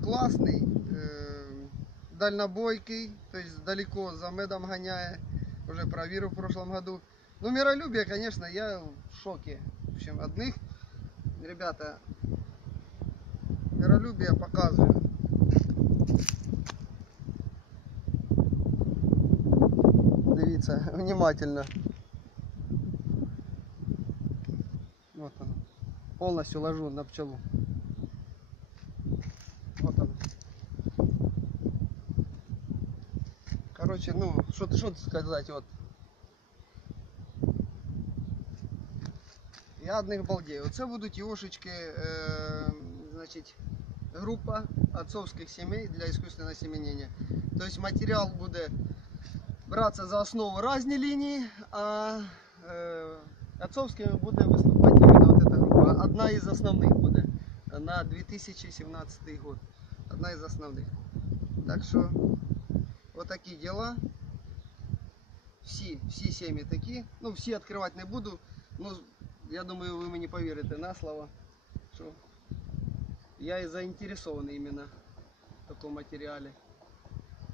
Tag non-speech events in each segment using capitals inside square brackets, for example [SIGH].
Классный, дальнобойкий, то есть далеко за медом гоняет. Уже проверил в прошлом году. Ну, миролюбие, конечно, я в шоке. В общем, одних, ребята, миролюбие показываю. Дивіться, [LAUGHS] внимательно. Вот оно. Полностью ложу на пчелу. Вот он Короче, ну, что ты что сказать, вот. Я одних балдею. Оце будуть йошечки, е, значить, група отцовських сімей для искусственного семенения. Тобто матеріал буде братися за основу різні лінії, а е, отцовськими буде виступати іменно вот эта група. Одна із основних буде на 2017 год. Одна із основних. Так що, вот такі діла. Всі, всі сім'ї такі. Ну, всі відкривати не буду. Ну, я думаю, ви мені повірите на слово, що я і заінтересований іменно в такому матеріалі.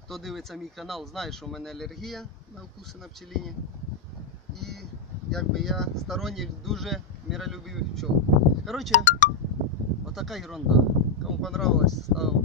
Хто дивиться мій канал, знає, що в мене алергія на укуси на пчеліні. І якби я сторонник дуже миролюбивих пчел. Коротше, отака ерунда. Кому понравилось, став